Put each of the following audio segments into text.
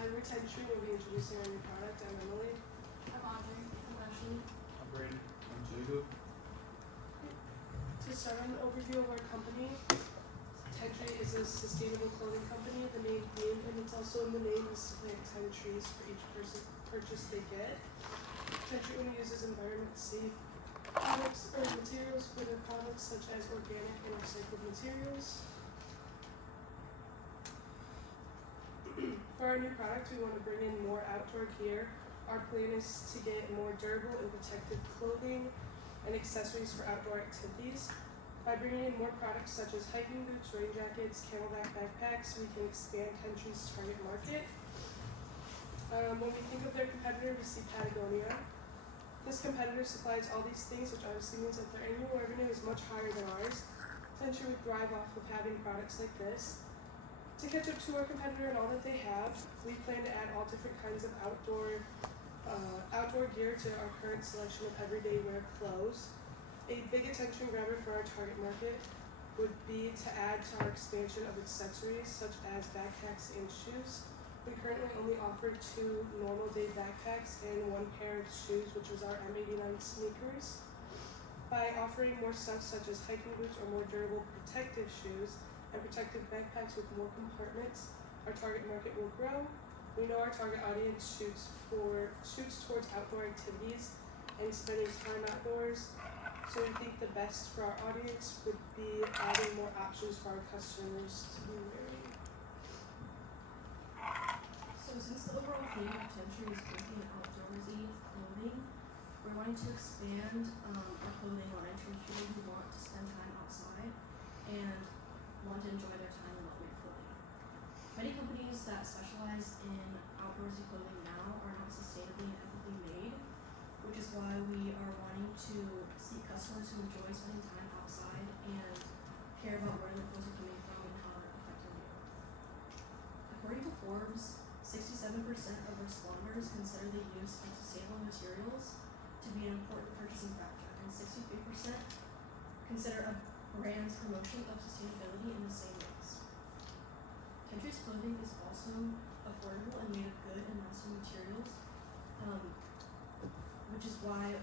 Hi, we're Tentry. We'll be introducing our new product. I'm Emily. I'm Audrey. I'm Ashley. I'm Brady. I'm Jacob. To start an overview of our company, Tentry is a sustainable clothing company. The main theme, and it's also in the name, is to plant 10 trees for each purchase they get. Tentry only uses environment safe products or materials for their products, such as organic and recycled materials. For our new product, we want to bring in more outdoor gear. Our plan is to get more durable and protective clothing and accessories for outdoor activities. By bringing in more products such as hiking boots, rain jackets, camelback backpacks, we can expand Tentry's target market. When we think of their competitor, we see Patagonia. This competitor supplies all these things, which obviously means that their annual revenue is much higher than ours. Tentry would thrive off of having products like this. To catch up to our competitor and all that they have, we plan to add all different kinds of outdoor gear to our current selection of everyday wear clothes. A big attention grabber for our target market would be to add to our expansion of accessories such as backpacks and shoes. We currently only offer 2 normal day backpacks and 1 pair of shoes, which is our M89 sneakers. By offering more stuff such as hiking boots or more durable protective shoes and protective backpacks with more compartments, our target market will grow. We know our target audience shoots towards outdoor activities and spending time outdoors, so we think the best for our audience would be adding more options for our customers to be wearing. So since the overall theme of Tentry is drinking outdoorsy clothing, we're wanting to expand our clothing line to people who want to spend time outside and want to enjoy their time in lightweight clothing. Many companies that specialize in outdoorsy clothing now are not sustainably and ethically made, which is why we are wanting to seek customers who enjoy spending time outside and care about where their clothes are coming from and how they're affecting the earth. According to Forbes, 67% of responders consider the use of sustainable materials to be an important purchasing factor, and 63% consider a brand's promotion of sustainability in the same ways. Tentry's clothing is also affordable and made of good and lasting materials, which is why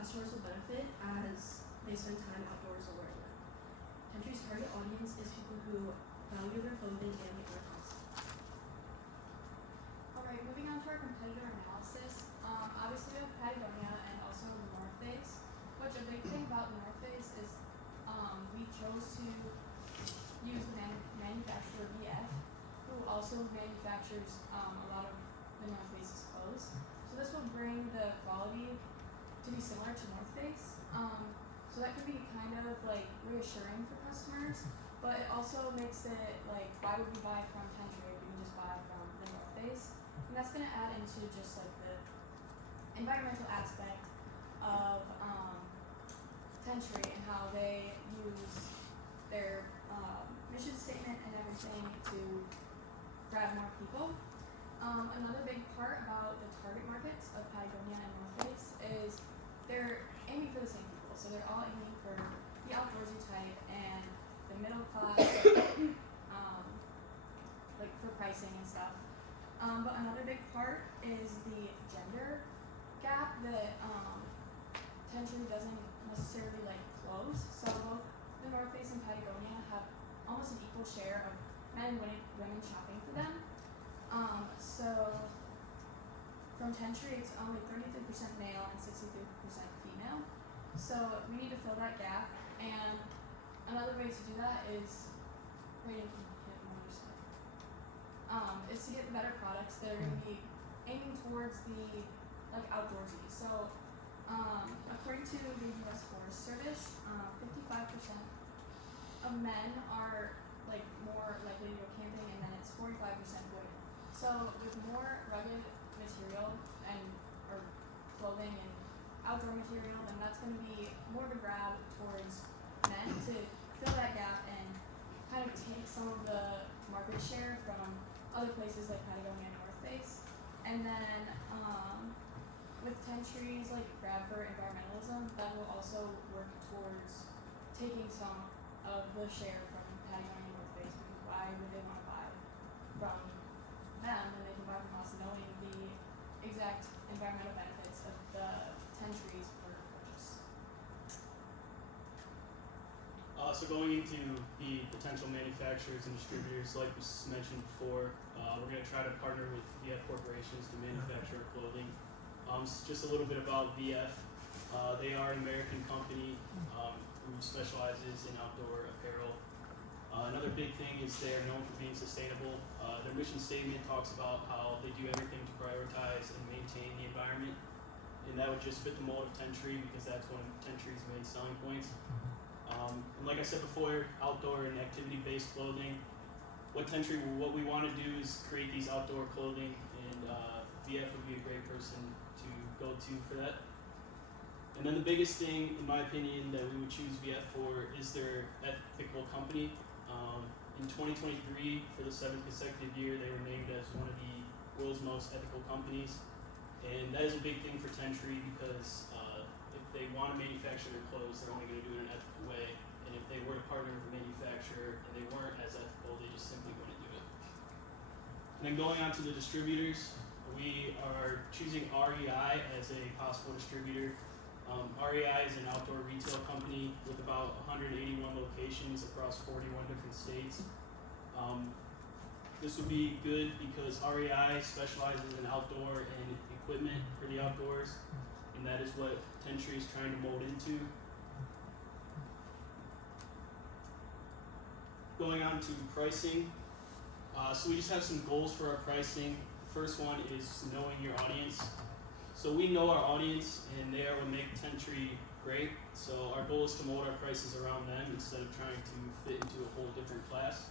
customers will benefit as they spend time outdoors or wearing them. Tentry's target audience is people who value their clothing and the earth concept. Alright, moving on to our competitor analysis. Obviously we have Patagonia and also the North Face, which a big thing about the North Face is we chose to use the manufacturer VF, who also manufactures a lot of the North Face's clothes. So this will bring the quality to be similar to North Face. So that could be kind of like reassuring for customers, but it also makes it like, why would we buy from Tentry if we can just buy from the North Face? And that's going to add into just like the environmental aspect of Tentry and how they use their mission statement and everything to grab more people. Another big part about the target markets of Patagonia and North Face is they're aiming for the same people. So they're all aiming for the outdoorsy type and the middle class, like for pricing and stuff. But another big part is the gender gap that Tentry doesn't necessarily like close. So both the North Face and Patagonia have almost an equal share of men and women shopping for them. So from Tentry, it's only 33% male and 63% female. So we need to fill that gap, and another way to do that is is to get the better products that are going to be aiming towards the like outdoorsy. So according to the U.S. Forest Service, 55% of men are like more likely to go camping, and then it's 45% women. So with more rugged material and or clothing and outdoor material, then that's going to be more of a grab towards men to fill that gap and kind of take some of the market share from other places like Patagonia and North Face. And then with Tentry's like grab for environmentalism, that will also work towards taking some of the share from Patagonia and North Face, because why would they want to buy from them when they can exact environmental benefits of the 10 trees per purchase. So going into the potential manufacturers and distributors, like we mentioned before, we're going to try to partner with VF corporations to manufacture our clothing. Just a little bit about VF. They are an American company who specializes in outdoor apparel. Another big thing is they are known for being sustainable. Their mission statement talks about how they do everything to prioritize and maintain the environment, and that would just fit the mold of 10 Tree because that's one of 10 Tree's main selling points. And like I said before, outdoor and activity-based clothing. What we want to do is create these outdoor clothing, and VF would be a great person to go to for that. And then the biggest thing, in my opinion, that we would choose VF for is their ethical company. In 2023, for the 7th consecutive year, they were named as one of the world's most ethical companies. And that is a big thing for 10 Tree because if they want to manufacture their clothes, they're only going to do it in an ethical way. And if they were to partner with a manufacturer and they weren't as ethical, they just simply wouldn't do it. And then going on to the distributors, we are choosing REI as a possible distributor. REI is an outdoor retail company with about 181 locations across 41 different states. This would be good because REI specializes in outdoor and equipment for the outdoors, and that is what 10 Tree is trying to mold into. Going on to pricing, so we just have some goals for our pricing. First one is knowing your audience. So we know our audience, and they are what make 10 Tree great. So our goal is to mold our prices around them instead of trying to fit into a whole different class.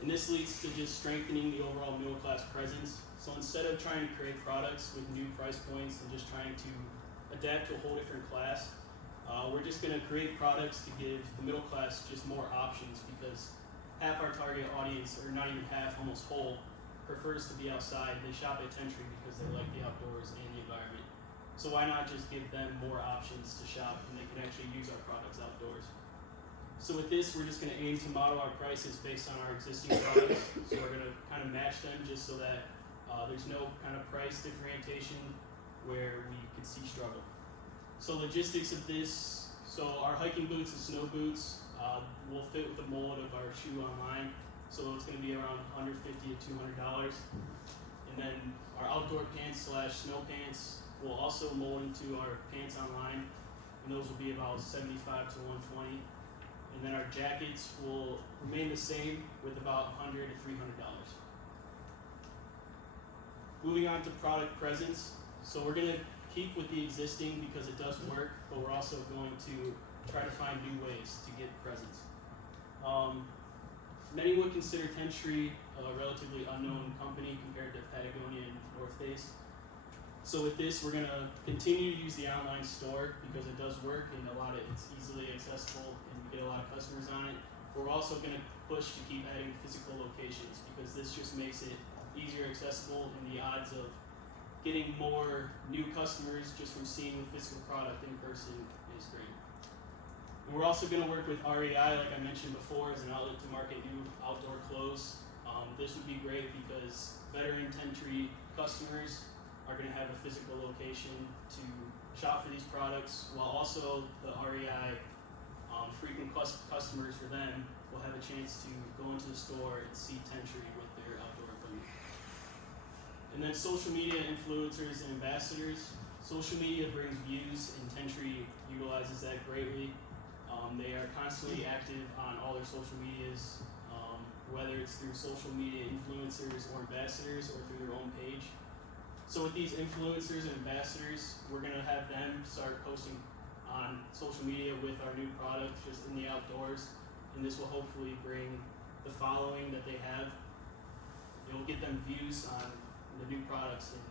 And this leads to just strengthening the overall middle class presence. So instead of trying to create products with new price points and just trying to adapt to a whole different class, we're just going to create products to give the middle class just more options because half our target audience, or not even half, almost whole, prefers to be outside. They shop at 10 Tree because they like the outdoors and the environment. So why not just give them more options to shop and they can actually use our products outdoors? So with this, we're just going to aim to model our prices based on our existing products. So we're going to kind of match them just so that there's no kind of price differentiation where we could see struggle. So logistics of this, so our hiking boots and snow boots will fit with the mold of our shoe online. So it's going to be around $150 to $200. And then our outdoor pants / snow pants will also mold into our pants online, and those will be about $75 to $120. And then our jackets will remain the same with about $100 to $300. Moving on to product presence. So we're going to keep with the existing because it does work, but we're also going to try to find new ways to get presence. Many would consider 10 Tree a relatively unknown company compared to Patagonia and North Face. So with this, we're going to continue to use the online store because it does work and it's easily accessible and we get a lot of customers on it. But we're also going to push to keep adding physical locations because this just makes it easier accessible, and the odds of getting more new customers just from seeing the physical product in person is great. And we're also going to work with REI, like I mentioned before, as an outlet to market new outdoor clothes. This would be great because veteran 10 Tree customers are going to have a physical location to shop for these products, while also the REI frequent customers for them will have a chance to go into the store and see 10 Tree with their outdoor equipment. And then social media influencers and ambassadors. Social media brings views, and 10 Tree utilizes that greatly. They are constantly active on all their social medias, whether it's through social media influencers or ambassadors or through their own page. So with these influencers and ambassadors, we're going to have them start posting on social media with our new product just in the outdoors, and this will hopefully bring the following that they have. It will get them views on the new products, and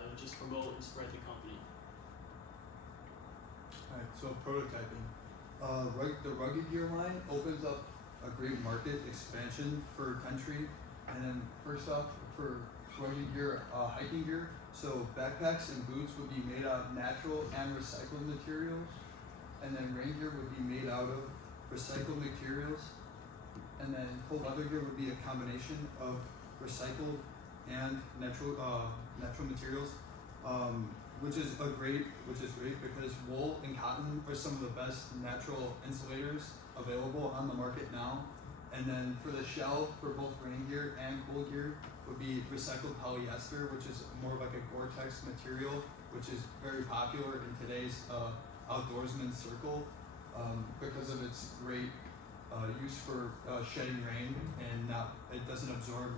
it will just promote and spread the company. Alright, so prototyping. The Rugged Gear line opens up a great market expansion for 10 Tree. And then first off, for Rugged Gear, hiking gear, so backpacks and boots would be made out of natural and recycled materials. And then rain gear would be made out of recycled materials. And then cold weather gear would be a combination of recycled and natural materials. which is great because wool and cotton are some of the best natural insulators available on the market now. And then for the shell for both rain gear and cool gear would be recycled polyester, which is more like a Gore-Tex material, which is very popular in today's outdoorsman circle because of its great use for shedding rain and it doesn't absorb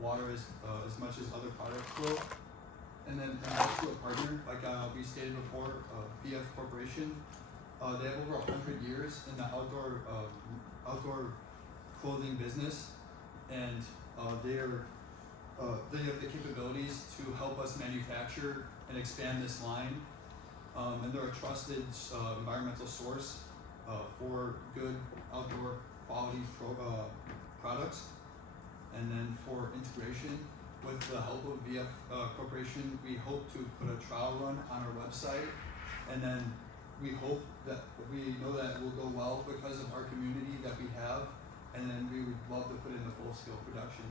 water as much as other products will. And then also a partner, like we stated before, VF Corporation, they have over 100 years in the outdoor clothing business, and they have the capabilities to help us manufacture and expand this line, and they're a trusted environmental source for good outdoor quality products. And then for integration, with the help of VF Corporation, we hope to put a trial run on our website, and then we know that it will go well because of our community that we have, and then we would love to put it into full-scale production